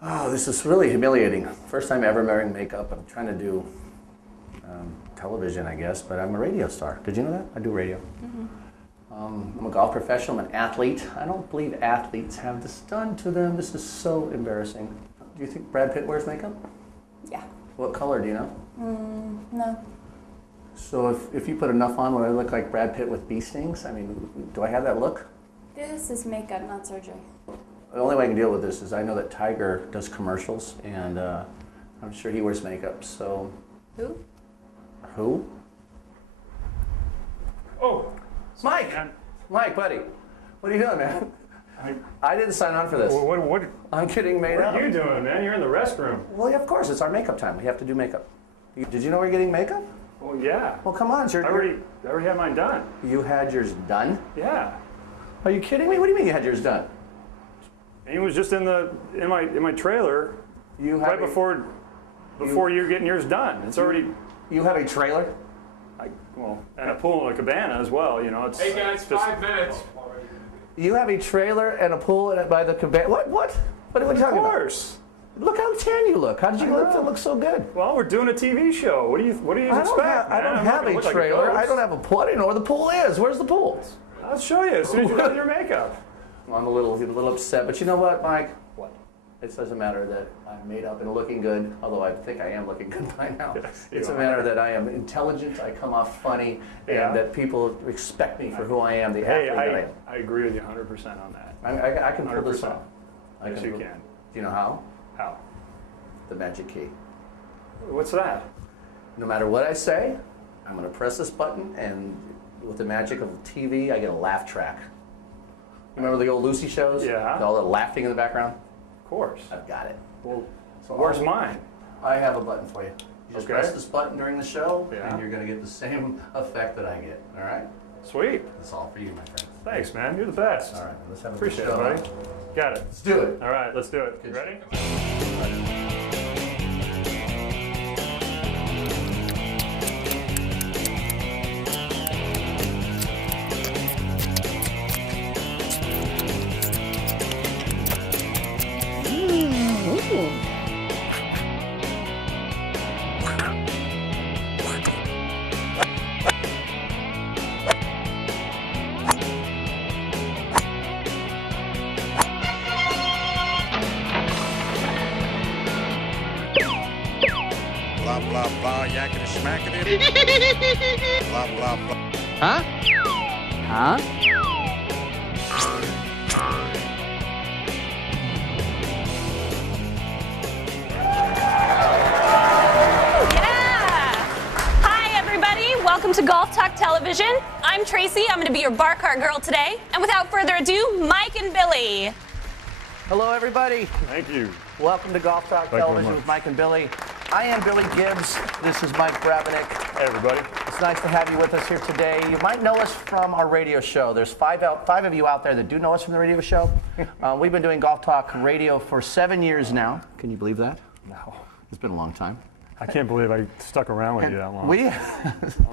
Oh, this is really humiliating. First time ever wearing makeup. I'm trying to do television, I guess, but I'm a radio star. Did you know that? I do radio. I'm a golf professional. I'm an athlete. I don't believe athletes have this done to them. This is so embarrassing. Do you think Brad Pitt wears makeup? Yeah. What color, do you know? No. So if you put enough on, would I look like Brad Pitt with bee stings? I mean, do I have that look? This is makeup, not surgery. The only way I can deal with this is I know that Tiger does commercials, and I'm sure he wears makeup, so... Who? Who? Oh, Mike! man. Mike, buddy. What are you doing, man? I didn't sign on for this. What I'm getting made up. are you doing, man? You're in the restroom. Well, yeah, of course, it's our makeup time. We have to do makeup. Did you know we're getting makeup? Well, yeah. Well, come on, I already had mine done. You had yours done? Yeah. Are you kidding me? What do you mean you had yours done? He was just in my trailer You have right before you're getting yours done. It's already You have a trailer? and a pool and a cabana as well. You know, it's Hey guys, just, 5 minutes. You have a trailer and a pool by the cabana? What? What are you Of talking about? course. Look how tan you look. How did you look so good? Well, we're doing a TV show. What do you expect? I don't man? I'm not have gonna a look like trailer. ghost. I don't have a pool. I don't know where the pool is. Where's the pool? I'll show you as soon as you're done with your makeup. I'm a little upset, but you know what, Mike? What? It doesn't matter that I'm made up and looking good, although I think I am looking good by now. Yes, It's you a are. matter that I am intelligent, I come off funny, Yeah. and that people respect me for who I am, the Hey, athlete that I am. I agree with you 100% on that. I can pull this 100%. off. I Yes, you can. Do you know how? How? The magic key. What's that? No matter what I say, I'm going to press this button, and with the magic of TV, I get a laugh track. You remember the old Lucy shows? Yeah. All the laughing in the background? Of course. I've got it. Well, So where's mine? I have a button for you. You just Okay. press this button during the show, Yeah. and you're going to get the same effect that I get. All right? Sweet. That's all for you, my friend. Thanks, man. You're the best. All right, let's have a Appreciate good it, show. buddy. Got it. Let's do it. All right, let's do it. Good Ready? Blah, blah, blah, yakety smackety. Blah, blah, blah. Hi, everybody. Welcome to Golf Talk Television. I'm Tracy. I'm going to be your bar cart girl today. And without further ado, Mike and Billy. Hello, everybody. Thank you. Welcome to Golf Talk Thank you very Television much. with Mike and Billy. I am Billy Gibbs. This is Mike Brabenik. Hey, everybody. It's nice to have you with us here today. You might know us from our radio show. There's five of you out there that do know us from the radio show. We've been doing Golf Talk Radio for 7 years now. Can you believe that? No. It's been a long time. I can't believe I stuck around with you that long.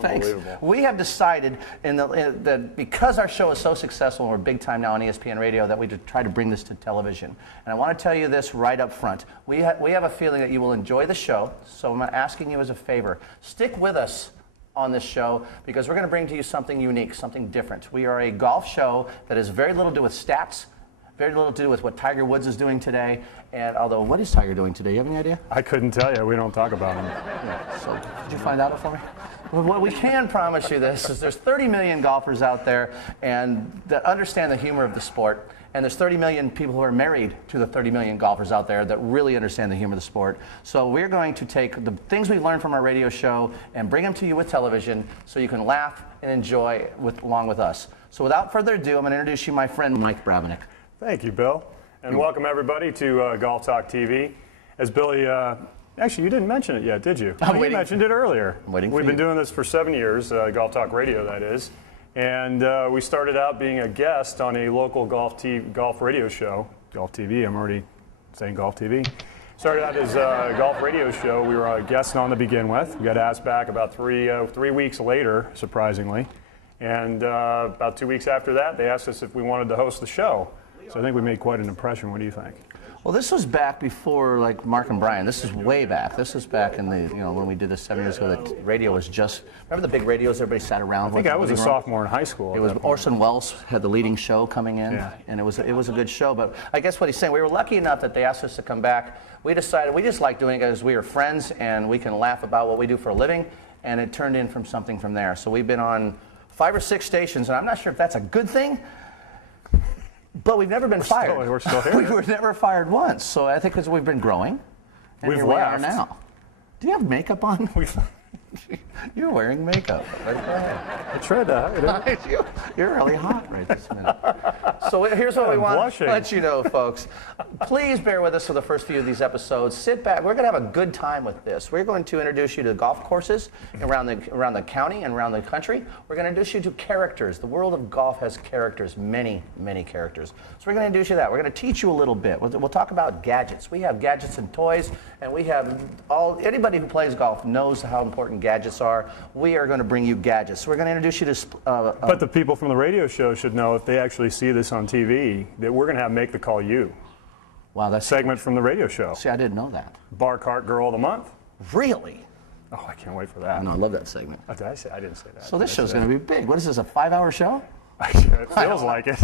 Thanks. Unbelievable. We have decided that because our show is so successful and we're big time now on ESPN Radio, that we try to bring this to television. And I want to tell you this right up front. We have a feeling that you will enjoy the show, so I'm asking you as a favor, stick with us on this show because we're going to bring to you something unique, something different. We are a golf show that has very little to do with stats, very little to do with what Tiger Woods is doing today. And although, what is Tiger doing today? You have any idea? I couldn't tell you. We don't talk about him. So, did you find out for me? Well, what we can promise you this is there's 30 million golfers out there and that understand the humor of the sport. And there's 30 million people who are married to the 30 million golfers out there that really understand the humor of the sport. So we're going to take the things we've learned from our radio show and bring them to you with television so you can laugh and enjoy along with us. So without further ado, I'm going to introduce you my friend Mike Brabenik. Thank you, Bill. And welcome, everybody, to Golf Talk TV. As Billy, actually, you didn't mention it yet, did you? I'm You waiting. mentioned it earlier. I'm waiting for We've been you. doing this for 7 years, Golf Talk Radio, that is. And we started out being a guest on a local golf radio show. Golf TV, I'm already saying Golf TV. Started out as a golf radio show. We were a guest on to begin with. We got asked back about three weeks later, surprisingly. And about 2 weeks after that, they asked us if we wanted to host the show. So I think we made quite an impression. What do you think? Well, this was back before like Mark and Brian. This is way back. This was back in the, when we did this 7 years ago. The radio was just, remember the big radios everybody sat around with? I think I was a sophomore in high school. It was Orson Welles had the leading show coming in, and it was a good show. But I guess what he's saying, we were lucky enough that they asked us to come back. We decided we just like doing it because we are friends and we can laugh about what we do for a living, and it turned in from something from there. So we've been on 5 or 6 stations, and I'm not sure if that's a good thing. But we've never been fired. We're still here. We were never fired once. So I think because we've been growing, and We've here we are left. now. Do you have makeup on? You're wearing makeup. Right there. I tried to hide it. You're really hot right this minute. So here's what we want blushing. to let you know, folks. Please bear with us for the first few of these episodes. Sit back. We're going to have a good time with this. We're going to introduce you to golf courses around the county and around the country. We're going to introduce you to characters. The world of golf has characters, many, many characters. So we're going to introduce you to that. We're going to teach you a little bit. We'll talk about gadgets. We have gadgets and toys, and we have anybody who plays golf knows how important gadgets are. We are going to bring you gadgets. So we're going to introduce you to... But the people from the radio show should know, if they actually see this on TV, that we're going to have Make the Call You. Wow, that's... Segment from the radio show. See, I didn't know that. Bar Cart Girl of the Month. Really? Oh, I can't wait for that. I love that segment. Oh, did I say? I didn't say that. So this show's going to be big. What is this, a 5-hour show? It feels like it.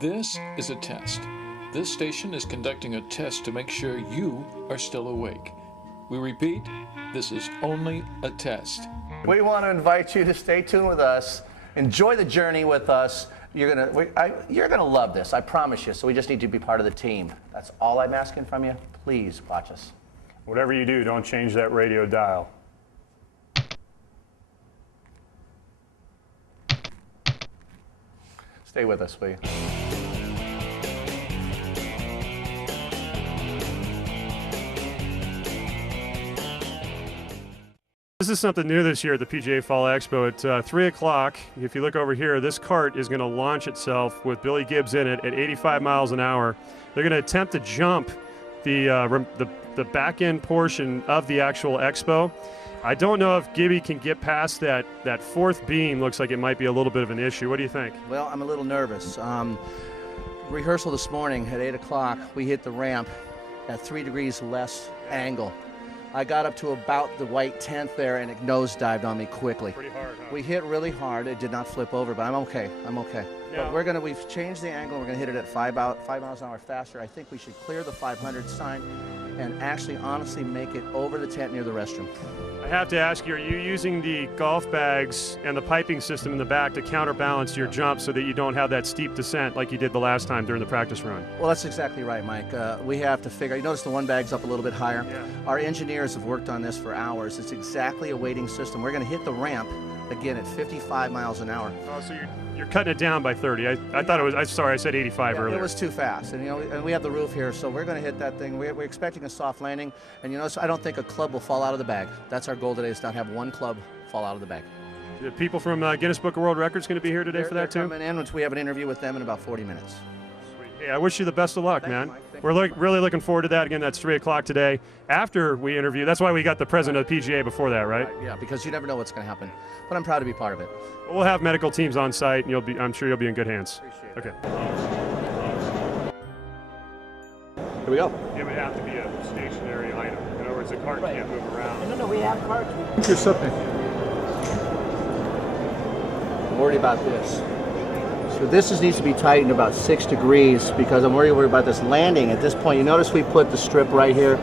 This is a test. This station is conducting a test to make sure you are still awake. We repeat, this is only a test. We want to invite you to stay tuned with us. Enjoy the journey with us. You're gonna love this, I promise you. So we just need you to be part of the team. That's all I'm asking from you. Please watch us. Whatever you do, don't change that radio dial. Stay with us, will you? This is something new this year at the PGA Fall Expo. At 3 o'clock, if you look over here, this cart is going to launch itself with Billy Gibbs in it at 85 miles an hour. They're going to attempt to jump the back end portion of the actual expo. I don't know if Gibby can get past that fourth beam. Looks like it might be a little bit of an issue. What do you think? Well, I'm a little nervous. Rehearsal this morning at 8 o'clock, we hit the ramp at 3 degrees less angle. I got up to about the white 10th there, and it nosedived on me quickly. Pretty hard, huh? We hit really hard. It did not flip over, but I'm okay. I'm okay. Yeah. But we've changed the angle. We're going to hit it at 5 miles an hour faster. I think we should clear the 500 sign and actually honestly make it over the tent near the restroom. I have to ask you, are you using the golf bags and the piping system in the back to counterbalance your jump so that you don't have that steep descent like you did the last time during the practice run? Well, that's exactly right, Mike. We have to figure, you notice the one bag's up a little bit higher? Yeah. Our engineers have worked on this for hours. It's exactly a weighting system. We're going to hit the ramp again at 55 miles an hour. Oh, so you're cutting it down by 30. I thought it was, sorry, I said 85 earlier. It was too fast, and and we have the roof here, so we're going to hit that thing. We're expecting a soft landing, and so I don't think a club will fall out of the bag. That's our goal today, is not have one club fall out of the bag. The people from Guinness Book of World Records going to be here today for that too? They're coming in, once we have an interview with them in about 40 minutes. Hey, I wish you the best of luck, Thank you, man. Mike. Thank We're really looking forward to that. Again, that's 3 o'clock today. After we interview, that's why we got the president of the PGA before that, right? Yeah, because you never know what's going to happen. But I'm proud to be part of it. We'll have medical teams on site, and I'm sure you'll be in good hands. Appreciate it. Okay. Here we go. It would have to be a stationary item. In other words, the cart can't move around. No, we have cards. Here's something. I'm worried about this. So this needs to be tightened about 6 degrees because I'm worried about this landing. At this point, you notice we put the strip right here.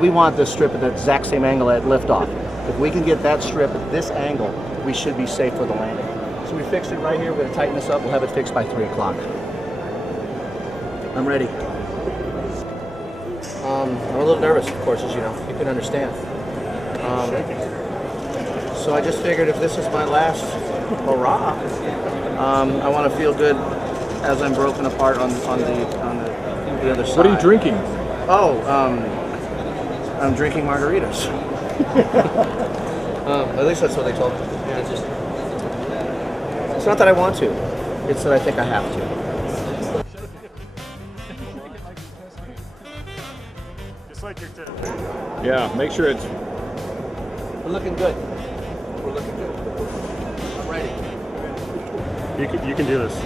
We want this strip at the exact same angle at liftoff. If we can get that strip at this angle, we should be safe for the landing. So we fixed it right here. We're going to tighten this up. We'll have it fixed by 3 o'clock. I'm ready. I'm a little nervous, of course, as you know. You can understand. So I just figured if this is my last hurrah, I want to feel good as I'm broken apart on the other side. What are you drinking? Oh, I'm drinking margaritas. At least that's what they told me. It's not that I want to. It's that I think I have to. Just like your tip. Yeah, make sure it's... We're looking good. We're looking good. I'm ready. You can do this.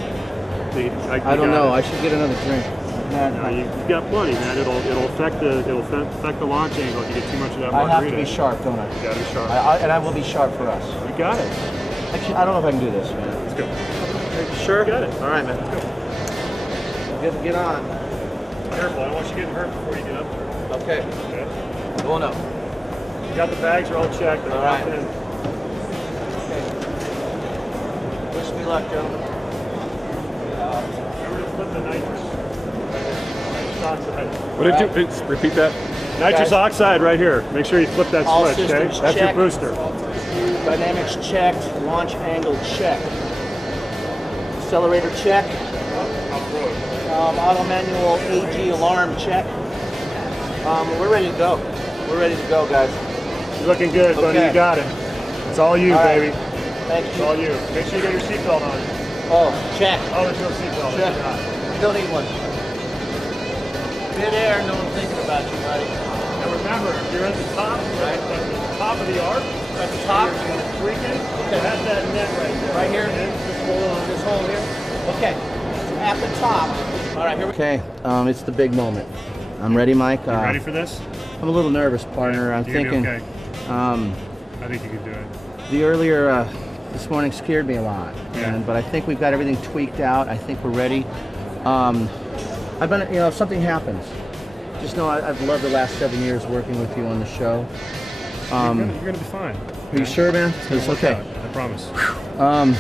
I don't know. I should get another drink. You've got plenty, man. It'll affect the launch angle if you get too much of that I margarita. have to be sharp, don't I? You gotta be sharp. And I will be sharp for us. You got it. Actually, I don't know if I can do this, man. Let's go. You sure? You got it. All right, man. Let's go. Get on. Careful, I don't want you getting hurt before you get up there. Okay. Okay. Going up. You got the bags are all checked. They're All right. locked in. Okay. Wish me luck, gentlemen. Remember to flip the nitrous. Nitrous oxide. What did you repeat that? Nitrous Guys. oxide right here. Make sure you flip that All switch, okay? systems That's check. your booster. Dynamics checked. Launch angle check. Accelerator check. Auto manual AG alarm check. We're ready to go. We're ready to go, guys. You're looking good, buddy. Okay. You got it. It's all you, All right. baby. Thank It's you. all you. Make sure you get your seatbelt on. Oh, check. Oh, there's no seatbelt. Check. I forgot. Don't need one. Mid-air, no one thinking about you, buddy. And remember, if you're at the top, Right. at the top of the arc, At the top, you're freaking, Okay. that's that net right there. right here, And just hold on. this hole here. Okay, at the top. All right, here we go. Okay, it's the big moment. I'm ready, Mike. You ready for this? I'm a little nervous, partner. I'm You're gonna thinking. be okay. I think you can do it. The earlier this morning scared me a lot, Yeah. but I think we've got everything tweaked out. I think we're ready. I've been, if something happens, just know I've loved the last 7 years working with you on the show. You're gonna be fine. Are you sure, man? It's Work okay. out, I promise. Um,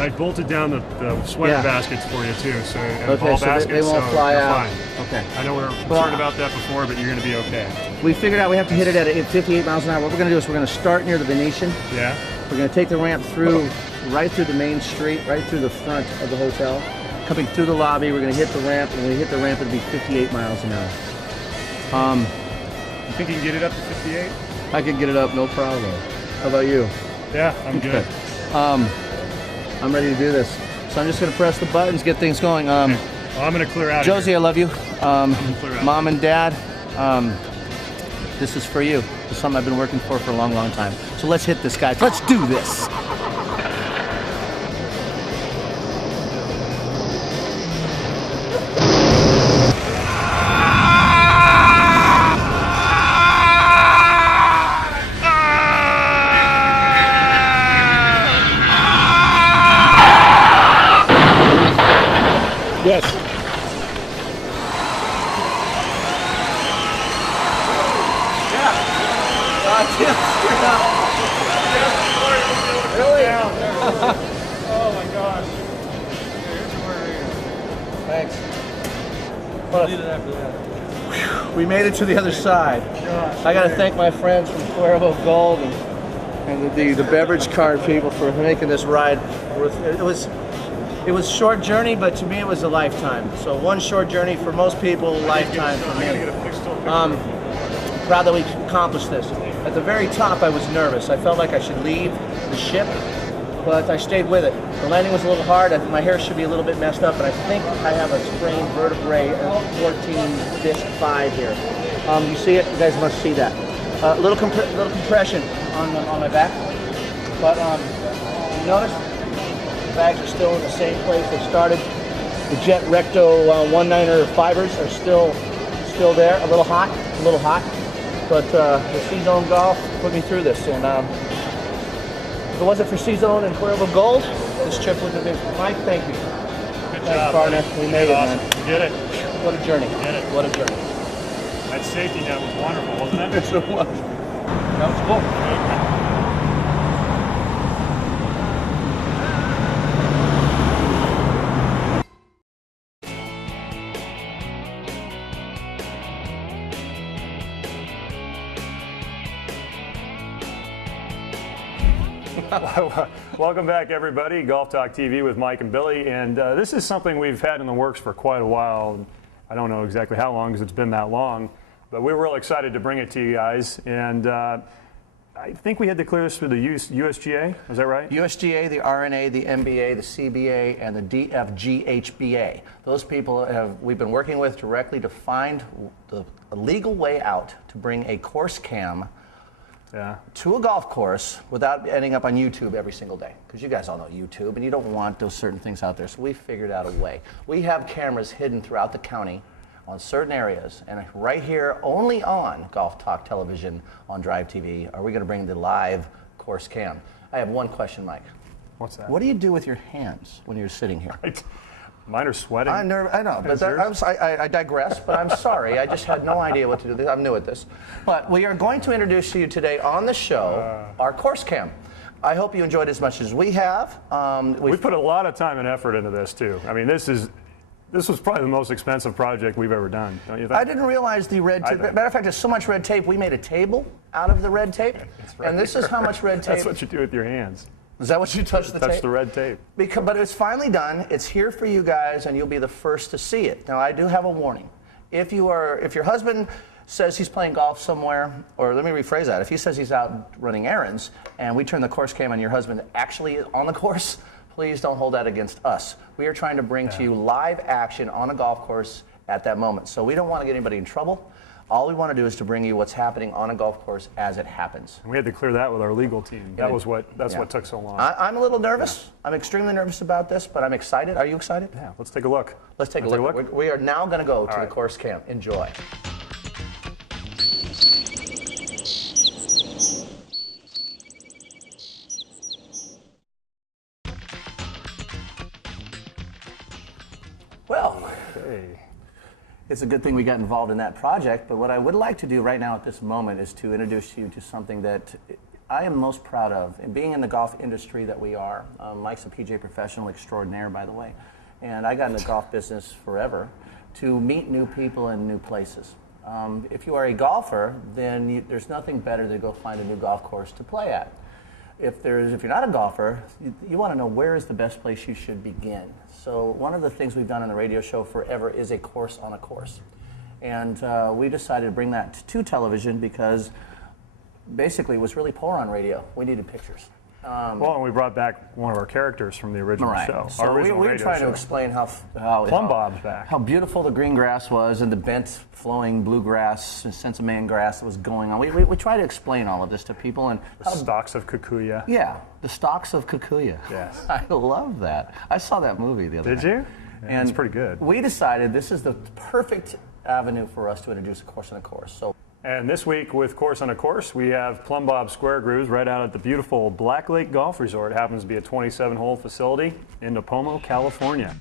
I bolted down the sweater Yeah. baskets for you too, so and Okay, ball so baskets, they won't so fly you're out. fine. Okay. I know we were Well, concerned about that before, but you're gonna be okay. we figured out we have to hit it at 58 miles an hour. What we're going to do is we're going to start near the Venetian. Yeah. We're going to take the ramp through, right through the main street, right through the front of the hotel. Coming through the lobby, we're going to hit the ramp, and when we hit the ramp, it'll be 58 miles an hour. You think you can get it up to 58? I can get it up, no problem. How about you? Yeah, I'm good. I'm ready to do this. So I'm just going to press the buttons, get things going. Well, I'm gonna clear out. Josie, I love you. clear out. Mom and Dad, this is for you. It's something I've been working for a long, long time. So let's hit this, guys. Let's do this. Yes. Really? Oh my gosh. Thanks. We made it to the other side. I got to thank my friends from Cuervo Gold and the beverage cart people for making this ride. It was a short journey, but to me it was a lifetime. So one short journey for most people, a lifetime for I gotta me. get a picture. Proud that we accomplished this. At the very top, I was nervous. I felt like I should leave the ship, but I stayed with it. The landing was a little hard. My hair should be a little bit messed up, but I think I have a sprained vertebrae of 14 disc 5 here. You see it? You guys must see that. Little compression on my back, but you notice the bags are still in the same place they started. The Jet Recto 1/9er fibers are still there. A little hot. But the C-Zone Golf put me through this, and if it wasn't for C-Zone and Cuervo Gold, this trip wouldn't have been. Mike, thank you. Good Thanks, job, partner. buddy. We made it, Awesome. man. You did it. What a journey. Did it. What a journey. That safety net was wonderful, wasn't it? Yes, it was. That was cool. Welcome back, everybody. Golf Talk TV with Mike and Billy, and this is something we've had in the works for quite a while. I don't know exactly how long, because it's been that long, but we were real excited to bring it to you guys. And I think we had to clear this through the USGA. Is that right? USGA, the RNA, the MBA, the CBA, and the DFGHBA. Those people we've been working with directly to find a legal way out to bring a course cam to a golf course without ending up on YouTube every single day. Because you guys all know YouTube, and you don't want those certain things out there. So we figured out a way. We have cameras hidden throughout the county on certain areas, and right here, only on Golf Talk Television on Drive TV, are we going to bring the live course cam. I have one question, Mike. What's that? What do you do with your hands when you're sitting here? Mine are sweating. I know, but I digress, but I'm sorry. I just had no idea what to do. I'm new at this. But we are going to introduce to you today on the show our course cam. I hope you enjoyed as much as we have. We put a lot of time and effort into this, too. I mean, this was probably the most expensive project we've ever done, don't you think? I didn't realize the red tape. Matter of fact, there's so much red tape, we made a table out of the red tape. That's right. And this is how much red tape. That's what you do with your hands. Is that what you touch the tape? Touch the red tape. But it's finally done. It's here for you guys, and you'll be the first to see it. Now, I do have a warning. If your husband says he's playing golf somewhere, or let me rephrase that. If he says he's out running errands, and we turn the course cam on your husband actually on the course, please don't hold that against us. We are trying to bring to you live action on a golf course at that moment. So we don't want to get anybody in trouble. All we want to do is to bring you what's happening on a golf course as it happens. And we had to clear that with our legal team. That's what took so long. I'm a little nervous. I'm extremely nervous about this, but I'm excited. Are you excited? Yeah, let's take a look. Let's take a look. We are now going to go to the course cam. Enjoy. Well, it's a good thing we got involved in that project, but what I would like to do right now at this moment is to introduce you to something that I am most proud of. And being in the golf industry that we are, Mike's a PGA professional extraordinaire, by the way, and I got in the golf business forever to meet new people in new places. If you are a golfer, then there's nothing better than go find a new golf course to play at. If you're not a golfer, you want to know where is the best place you should begin. So one of the things we've done on the radio show forever is a course on a course. And we decided to bring that to television because basically it was really poor on radio. We needed pictures. Well, and we brought back one of our characters from the original show. So we were trying to explain how Plum Bob's back. How beautiful the green grass was and the bent, flowing bluegrass, sense of man grass that was going on. We try to explain all of this to people. And the stalks of Kikuyu. Yeah, the stalks of Kikuyu. Yes. I love that. I saw that movie the other night. Did you? Yeah, and it's pretty good. We decided this is the perfect avenue for us to introduce a course on a course. And this week with Course on a Course, we have Plum Bob Square Grooves right out at the beautiful Black Lake Golf Resort. It happens to be a 27-hole facility in Napomo, California.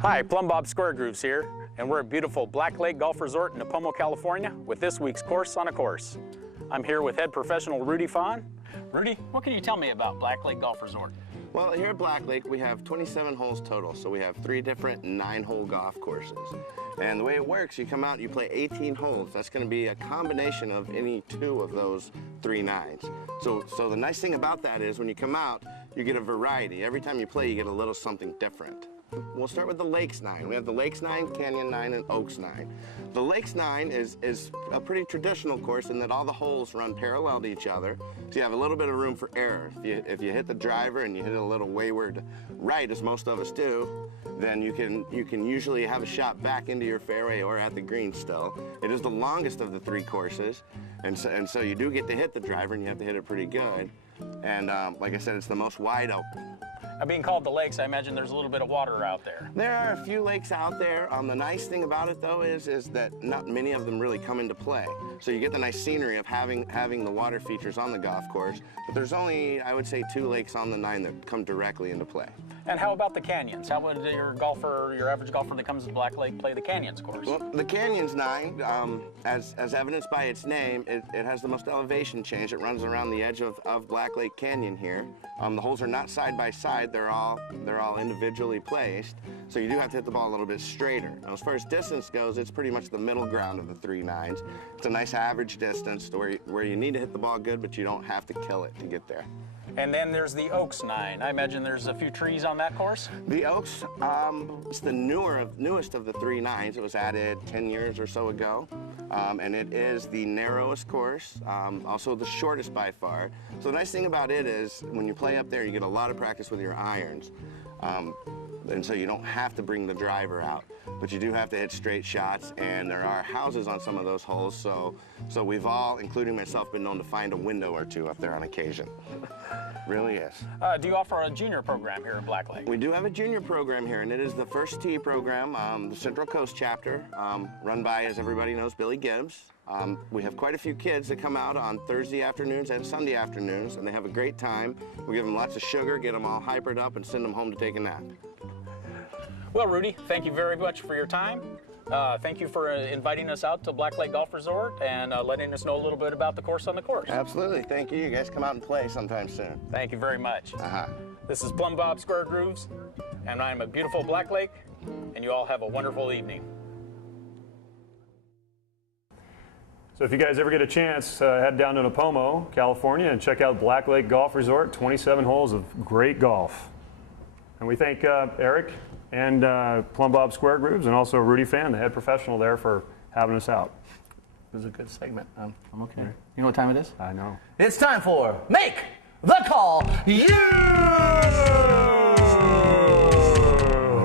Hi, Plum Bob Square Grooves here, and we're at beautiful Black Lake Golf Resort in Napomo, California with this week's Course on a Course. I'm here with head professional Rudy Fawn. Rudy, what can you tell me about Black Lake Golf Resort? Well, here at Black Lake, we have 27 holes total, so we have 3 different 9-hole golf courses. And the way it works, you come out, you play 18 holes. That's going to be a combination of any 2 of those 3 9s. So the nice thing about that is when you come out, you get a variety. Every time you play, you get a little something different. We'll start with the Lakes 9. We have the Lakes 9, Canyon 9, and Oaks 9. The Lakes 9 is a pretty traditional course in that all the holes run parallel to each other, so you have a little bit of room for error. If you hit the driver and you hit it a little wayward right, as most of us do, then you can usually have a shot back into your fairway or at the green still. It is the longest of the 3 courses, and so you do get to hit the driver, and you have to hit it pretty good. And like I said, it's the most wide open. Being called the lakes, I imagine there's a little bit of water out there. There are a few lakes out there. The nice thing about it, though, is that not many of them really come into play. So you get the nice scenery of having the water features on the golf course, but there's only, I would say, 2 lakes on the 9 that come directly into play. And how about the canyons? How would your average golfer that comes to Black Lake play the Canyons course? Well, the Canyons 9, as evidenced by its name, it has the most elevation change. It runs around the edge of Black Lake Canyon here. The holes are not side by side. They're all individually placed, so you do have to hit the ball a little bit straighter. Now, as far as distance goes, it's pretty much the middle ground of the 3 9s. It's a nice average distance where you need to hit the ball good, but you don't have to kill it to get there. And then there's the Oaks 9. I imagine there's a few trees on that course? The Oaks, it's the newest of the 3 9s. It was added 10 years or so ago, and it is the narrowest course, also the shortest by far. So the nice thing about it is when you play up there, you get a lot of practice with your irons. and so you don't have to bring the driver out, but you do have to hit straight shots, and there are houses on some of those holes, so we've all, including myself, been known to find a window or two up there on occasion. Really is. Do you offer a junior program here in Black Lake? We do have a junior program here, and it is the First Tee program, the Central Coast chapter, run by, as everybody knows, Billy Gibbs. We have quite a few kids that come out on Thursday afternoons and Sunday afternoons, and they have a great time. We give them lots of sugar, get them all hypered up, and send them home to take a nap. Well, Rudy, thank you very much for your time. Thank you for inviting us out to Black Lake Golf Resort and letting us know a little bit about the course on the course. Absolutely. Thank you. You guys come out and play sometime soon. Thank you very much. Uh-huh. This is Plum Bob Square Grooves, and I'm at beautiful Black Lake, and you all have a wonderful evening. So if you guys ever get a chance, head down to Napomo, California, and check out Black Lake Golf Resort, 27 holes of great golf. And we thank Eric and Plum Bob Square Grooves, and also Rudy Fan, the head professional there, for having us out. It was a good segment. I'm okay. You know what time it is? I know. It's time for Make the Call You!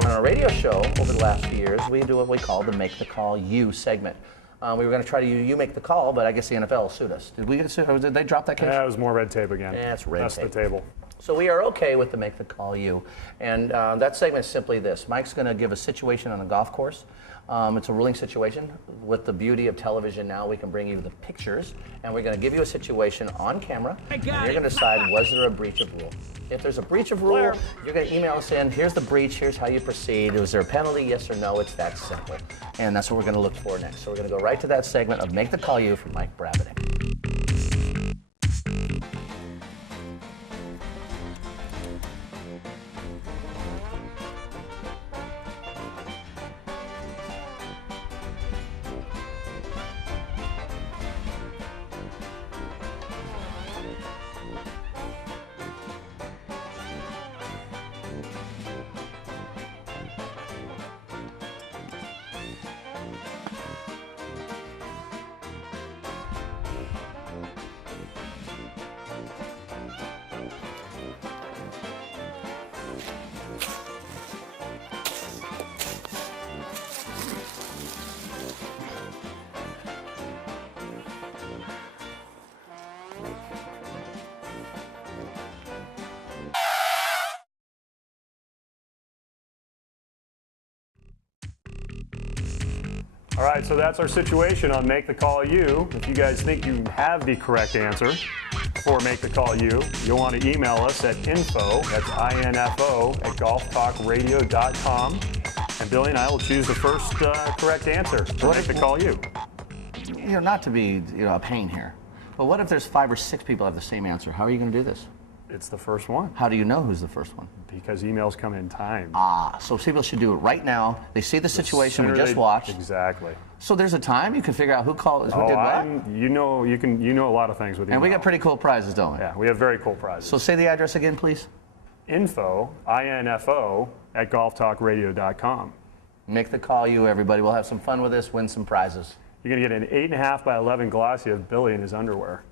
On our radio show over the last few years, we do what we call the Make the Call You segment. We were going to try to you make the call, but I guess the NFL sued us. Did we get sued, or did they drop that case? Yeah, it was more red tape again. Yeah, it's red tape. That's the table. So we are okay with the Make the Call You. And that segment is simply this. Mike's going to give a situation on a golf course. It's a ruling situation. With the beauty of television now, we can bring you the pictures, and we're going to give you a situation on camera, and you're going to decide, was there a breach of rule? If there's a breach of rule, you're going to email us in, here's the breach, here's how you proceed. Was there a penalty, yes or no? It's that simple. And that's what we're going to look for next. So we're going to go right to that segment of Make the Call You from Mike Brabenik. All right, so that's our situation on Make the Call You. If you guys think you have the correct answer for Make the Call You, you'll want to email us at info, that's I-N-F-O, at golftalkradio.com. And Billy and I will choose the first correct answer for Make the Call You. You know, not to be a pain here, but what if there's 5 or 6 people have the same answer? How are you going to do this? It's the first one. How do you know who's the first one? Because emails come in time. So people should do it right now. They see the situation we just watched. Exactly. So there's a time you can figure out who called, who did what? You know a lot of things with email. And we got pretty cool prizes, don't we? Yeah, we have very cool prizes. So say the address again, please. Info, I-N-F-O, at golftalkradio.com. Make the call, you everybody. We'll have some fun with this, win some prizes. You're going to get an 8.5 by 11 glossy of Billy in his underwear,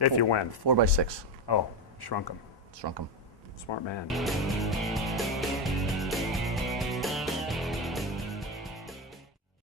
if you win. 4 by 6. Oh, shrunk him. Shrunk him. Smart man.